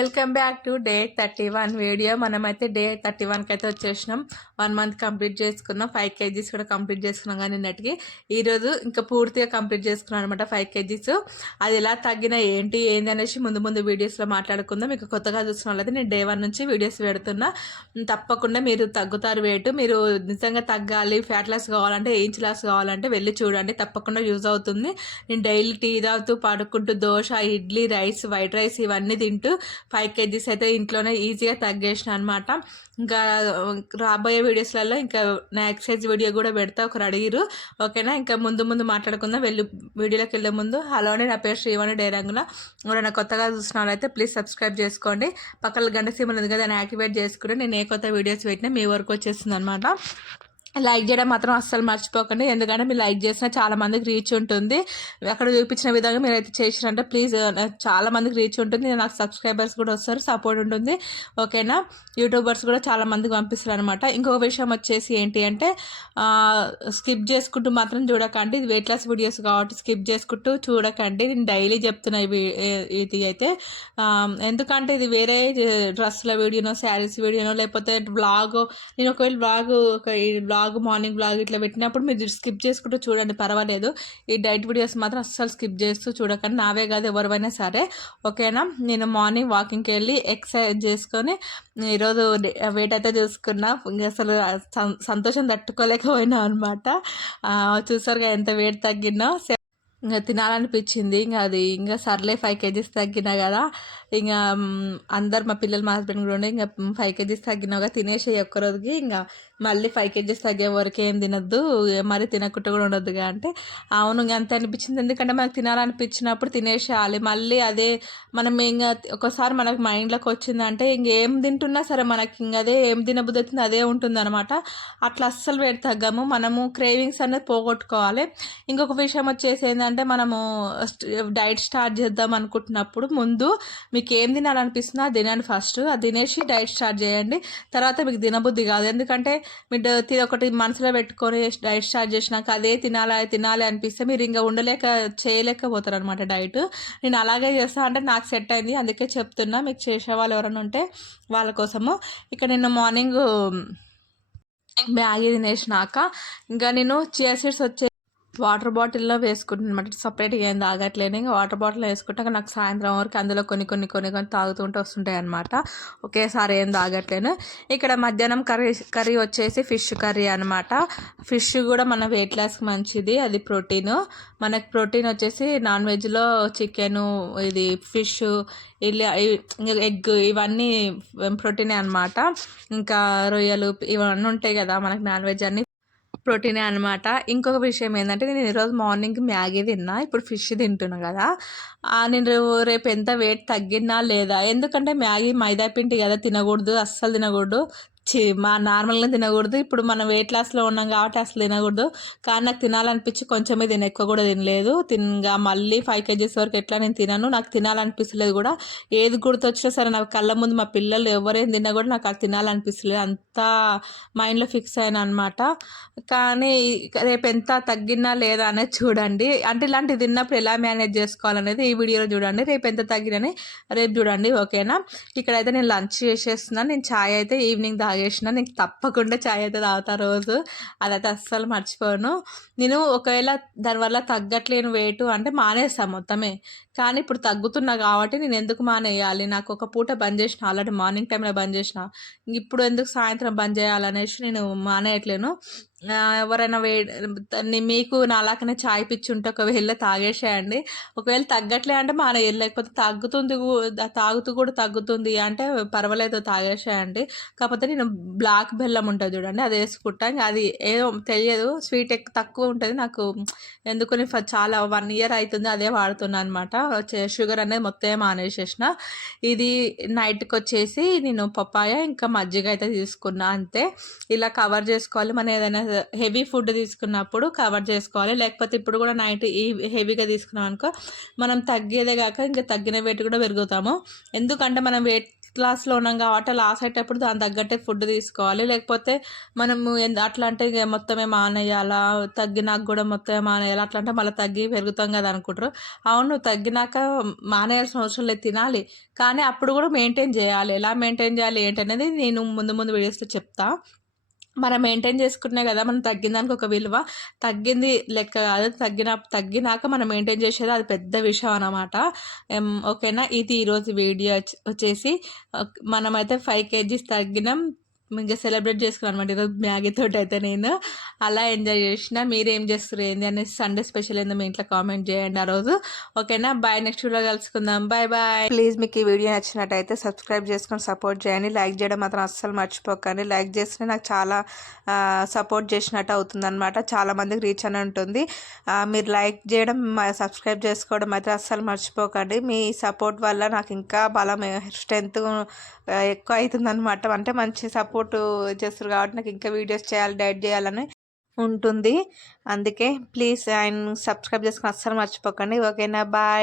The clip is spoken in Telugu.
Welcome back to day 31 video. మనమైతే డే 31కి అయితే వచ్చేసినాం. 1 మంత్ కంప్లీట్ చేసుకున్నాం. 5 kgs కూడా కంప్లీట్ చేసుకున్నాం. కానీ నిన్నటికి ఈరోజు ఇంకా పూర్తిగా కంప్లీట్ చేసుకున్నాం అనమాట 5 kgs. అది ఎలా తగ్గినా ఏంటి అనేసి ముందు వీడియోస్లో మాట్లాడుకుందాం. మీకు కొత్తగా చూసిన వాళ్ళైతే నేను డే 1 నుంచి వీడియోస్ పెడుతున్నా. తప్పకుండా మీరు తగ్గుతారు వెయిట్. మీరు నిజంగా తగ్గాలి, ఫ్యాట్ లాస్ కావాలంటే, ఇంచ్ లాస్ కావాలంటే వెళ్ళి చూడండి. తప్పకుండా యూజ్ అవుతుంది. నేను డైలీ టీ తాగుతూ పడుకుంటూ dosa, idli, rice, white rice ఇవన్నీ తింటూ 5 kgs అయితే ఇంట్లోనే ఈజీగా తగ్గేసిన అనమాట. ఇంకా రాబోయే వీడియోస్లలో ఇంకా నా ఎక్సర్సైజ్ వీడియో కూడా పెడతా, ఒకరు అడిగిరు. ఓకేనా, ఇంకా ముందు మాట్లాడుకుందాం. వీడియోలోకి వెళ్ళే ముందు హలో అండి, నా పేరు శ్రీవాణి డైరంగుల. ఎవరైనా కొత్తగా చూసిన వాళ్ళైతే ప్లీజ్ సబ్స్క్రైబ్ చేసుకోండి. పక్కన గంట సింబల్ ఉంది కదా, దాన్ని యాక్టివేట్ చేసుకుంటే నేను ఏ కొత్త వీడియోస్ పెట్టినా మీ వరకు వచ్చేస్తుంది అనమాట. లైక్ చేయడం మాత్రం అస్సలు మర్చిపోకండి, ఎందుకంటే మీరు లైక్ చేసినా చాలా మందికి రీచ్ ఉంటుంది. అక్కడ చూపించిన విధంగా మీరు అయితే చేసినంటే ప్లీజ్ చాలా మందికి రీచ్ ఉంటుంది. నాకు సబ్స్క్రైబర్స్ కూడా వస్తారు, సపోర్ట్ ఉంటుంది. ఓకేనా, యూట్యూబర్స్ కూడా చాలా మందికి పంపిస్తారు అనమాట. ఇంకొక విషయం వచ్చేసి ఏంటి అంటే, స్కిప్ చేసుకుంటూ మాత్రం చూడకండి. ఇది వెయిట్ లాస్ వీడియోస్ కాబట్టి స్కిప్ చేసుకుంటూ చూడకండి. నేను డైలీ చెప్తున్నా ఇది అయితే. ఎందుకంటే ఇది వేరే డ్రెస్సుల వీడియోనో, శారీస్ వీడియోనో, లేకపోతే బ్లాగ్, నేను ఒకవేళ బ్లాగ్ మార్నింగ్ బ్లాగ్ ఇట్లా పెట్టినప్పుడు మీరు స్కిప్ చేసుకుంటూ చూడండి, పర్వాలేదు. ఈ డైట్ వీడియోస్ మాత్రం అస్సలు స్కిప్ చేస్తూ చూడకండి, నావే కాదు ఎవరివైనా సరే. ఓకేనా, నేను మార్నింగ్ వాకింగ్కి వెళ్ళి ఎక్సర్సైజ్ చేసుకొని ఈరోజు వెయిట్ అయితే చూసుకున్నా. అసలు సంతోషం తట్టుకోలేకపోయినా అనమాట. చూసారుగా ఎంత వెయిట్ తగ్గినా. ఇంకా తినాలనిపించింది. ఇంకా సర్లే 5 kgs తగ్గినా కదా, ఇంకా అందరు మా పిల్లలు, మా హస్బెండ్ కూడా ఉండే, ఇంకా 5 kgs తగ్గినాగా తినేసి ఒక్కరోజుకి ఇంకా మళ్ళీ 5 kgs తగ్గే వరకు ఏం తినొద్దు, మరి తినకుండా కూడా ఉండొద్దుగా అంటే, అవును ఇంకా అంతే అనిపించింది. ఎందుకంటే మనకు తినాలనిపించినప్పుడు తినేసేయాలి. మళ్ళీ అదే మనం ఇంకా ఒకసారి మనకు మైండ్లోకి వచ్చిందంటే ఇంకేం తింటున్నా సరే మనకి ఇంక అదే ఏం తినబుద్ధి అవుతుంది అదే ఉంటుంది అనమాట. అట్లా అస్సలు వెయిట్ తగ్గము. మనము క్రేవింగ్స్ అనేది పోగొట్టుకోవాలి. ఇంకొక విషయం వచ్చేసి ఏంటంటే, మనము డైట్ స్టార్ట్ చేద్దాం అనుకుంటున్నప్పుడు ముందు మీకు ఏం తినాలనిపిస్తుందో అది తినండి. ఫస్ట్ అది తినేసి డైట్ స్టార్ట్ చేయండి. తర్వాత మీకు తినబుద్ధి కాదు. ఎందుకంటే మీరు ఒకటి మనసులో పెట్టుకొని డైట్ స్టార్ట్ చేసినాక అదే తినాలి అనిపిస్తే మీరు ఇంకా చేయలేకపోతారు అనమాట డైట్. నేను అలాగే చేస్తాను, అంటే నాకు సెట్ అయింది, అందుకే చెప్తున్నా. మీకు చేసే వాళ్ళు ఎవరైనా ఉంటే వాళ్ళ కోసము. ఇక నిన్న మార్నింగ్ మ్యాగీ తినేసినాక ఇంకా నేను చియా సీడ్స్ వాటర్ బాటిల్లో వేసుకుంటాను అనమాట. సపరేట్గా ఏం తాగట్లేదు. ఇంకా వాటర్ బాటిల్లో వేసుకుంటాక నాకు సాయంత్రం వరకు అందులో కొన్ని తాగుతుంటే వస్తుంటాయి అనమాట. ఒకేసారి ఏం తాగట్లేను. ఇక్కడ మధ్యాహ్నం కర్రీ వచ్చేసి ఫిష్ కర్రీ అనమాట. ఫిష్ కూడా మన వెయిట్ లాస్కి మంచిది, అది ప్రోటీన్. మనకు ప్రోటీన్ వచ్చేసి నాన్ వెజ్లో చికెను, ఇది ఫిష్, ఇలా ఎగ్, ఇవన్నీ ప్రోటీనే అనమాట. ఇంకా రొయ్యలు ఇవన్నీ ఉంటాయి కదా మనకు నాన్ వెజ్, అన్నీ ప్రోటీనే అనమాట. ఇంకొక విషయం ఏంటంటే, నేను ఈరోజు మార్నింగ్ మ్యాగీ తిన్నా, ఇప్పుడు ఫిష్ తింటున్నా కదా. నేను రేపు ఎంత వెయిట్ తగ్గినా లేదా, ఎందుకంటే మ్యాగీ మైదా పిండి కదా, తినకూడదు, అస్సలు తినకూడదు. మా నార్మల్గా తినకూడదు. ఇప్పుడు మనం వెయిట్ లాస్లో ఉన్నాం కాబట్టి అసలు తినకూడదు. కానీ నాకు తినాలనిపించి కొంచెమే తిన, ఎక్కువ కూడా తినలేదు. ఇంకా మళ్ళీ 5 kgs వరకు ఎట్లా నేను తినను, నాకు తినాలనిపిస్తలేదు కూడా. ఏది గుర్తొచ్చినా సరే నాకు కళ్ళ ముందు మా పిల్లలు ఎవరేం తిన్నా కూడా నాకు అది తినాలనిపిస్తలేదు, అంతా మైండ్లో ఫిక్స్ అయినా అనమాట. కానీ రేపు ఎంత తగ్గినా లేదా అనేది చూడండి. అంటే ఇలాంటివి తిన్నప్పుడు ఎలా మేనేజ్ చేసుకోవాలనేది ఈ వీడియోలో చూడండి. రేపు ఎంత తగ్గినని రేపు చూడండి. ఓకేనా, ఇక్కడైతే నేను లంచ్ చేసేస్తున్నాను. నేను ఛాయ్ అయితే ఈవినింగ్ తాగేసిన. నేను తప్పకుండా ఛాయ్ అయితే తాగుతా రోజు, అదైతే అస్సలు మర్చిపోను. నేను ఒకవేళ దానివల్ల తగ్గట్లేను వెయిట్ అంటే మానేస్తాను మొత్తమే. కానీ ఇప్పుడు తగ్గుతున్నా కాబట్టి నేను ఎందుకు మానేయాలి, నాకు ఒక పూట బంద్ చేసిన, ఆల్రెడీ మార్నింగ్ టైంలో బంద్ చేసిన, ఇప్పుడు ఎందుకు సాయంత్రం బంద్ చేయాలనేసి నేను మానేయట్లేను. ఎవరైనా మీకు నాలాకనే ఛాయ్ పిచ్చి ఉంటే ఒకవేళ తాగేసేయండి. ఒకవేళ తగ్గట్లే అంటే మానేయాలి, లేకపోతే తాగుతూ కూడా తగ్గుతుంది అంటే పర్వాలేదు, తాగేసేయండి. కాకపోతే నేను బ్లాక్ బెల్లం ఉంటుంది చూడండి, అది వేసుకుంటాను. ఇంకా అది ఏదో తెలియదు, స్వీట్ తక్కువ ఉంటుంది నాకు ఎందుకని. చాలా 1 year అవుతుంది అదే వాడుతున్నాను అనమాట. షుగర్ అనేది మొత్తం మానేసేసిన. ఇది నైట్కి వచ్చేసి నేను పప్పాయ ఇంకా మజ్జిగ అయితే తీసుకున్నా, అంతే. ఇలా కవర్ చేసుకోవాలి. మనం ఏదైనా హెవీ ఫుడ్ తీసుకున్నప్పుడు కవర్ చేసుకోవాలి, లేకపోతే ఇప్పుడు కూడా నైట్ ఈ హెవీగా తీసుకున్నాం అనుకో మనం తగ్గేదే కాక ఇంకా తగ్గిన వెయిట్ కూడా పెరుగుతాము. ఎందుకంటే మనం వెయిట్ క్లాస్లో ఉన్నాం కాబట్టి లాస్ అయ్యేటప్పుడు దాని తగ్గట్టే ఫుడ్ తీసుకోవాలి. లేకపోతే మనము అట్లా అంటే ఇక మొత్తమే మానేయాలా, తగ్గినాక కూడా మొత్తమే మానేయాలా, అట్లా అంటే మళ్ళీ తగ్గి పెరుగుతాం కదా అనుకుంటారు. అవును, తగ్గినాక మానేయాల్సిన అవసరం లేదు, తినాలి. కానీ అప్పుడు కూడా మెయింటైన్ చేయాలి. ఎలా మెయింటైన్ చేయాలి ఏంటనేది నేను ముందు ముందు వీడియోస్లో చెప్తా. మనం మెయింటైన్ చేసుకునే కదా మనం తగ్గిన దానికి ఒక విలువ. తగ్గింది లెక్క కాదు, తగ్గినాక మనం మెయింటైన్ చేసేది అది పెద్ద విషయం అన్నమాట. ఓకేనా. ఇది ఈరోజు వీడియో వచ్చేసి మనమైతే 5 kgs తగ్గినాం. ఇంకా సెలబ్రేట్ చేసుకున్నాను అనమాట ఈరోజు మ్యాగీతోటి. అయితే నేను అలా ఎంజాయ్ చేసిన. మీరేం చేస్తారు ఏంది అనేసి సండే స్పెషల్ ఏందో మీ ఇంట్లో కామెంట్ చేయండి ఆ రోజు. ఓకేనా. బాయ్. నెక్స్ట్ వీడియో కలుసుకుందాం. Bye bye. ప్లీజ్ మీకు ఈ వీడియో నచ్చినట్టయితే సబ్స్క్రైబ్ చేసుకొని సపోర్ట్ చేయండి. లైక్ చేయడం మాత్రం అస్సలు మర్చిపోకండి. లైక్ చేస్తే నాకు చాలా సపోర్ట్ చేసినట్టు అవుతుంది అనమాట. చాలామందికి రీచ్ అని ఉంటుంది. మీరు లైక్ చేయడం, సబ్స్క్రైబ్ చేసుకోవడం అయితే అస్సలు మర్చిపోకండి. మీ సపోర్ట్ వల్ల నాకు ఇంకా బలం, స్ట్రెంత్ ఎక్కువ అవుతుందన్నమాట. అంటే మంచి సపోర్ట్ చేస్తారు కాబట్టి నాకు ఇంకా వీడియోస్ చేయాలి, డైట్ చేయాలని ఉంటుంది. అందుకే ప్లీజ్ ఆయన సబ్స్క్రైబ్ చేసుకొని అస్సలు మర్చిపోకండి. ఓకేనా. బాయ్.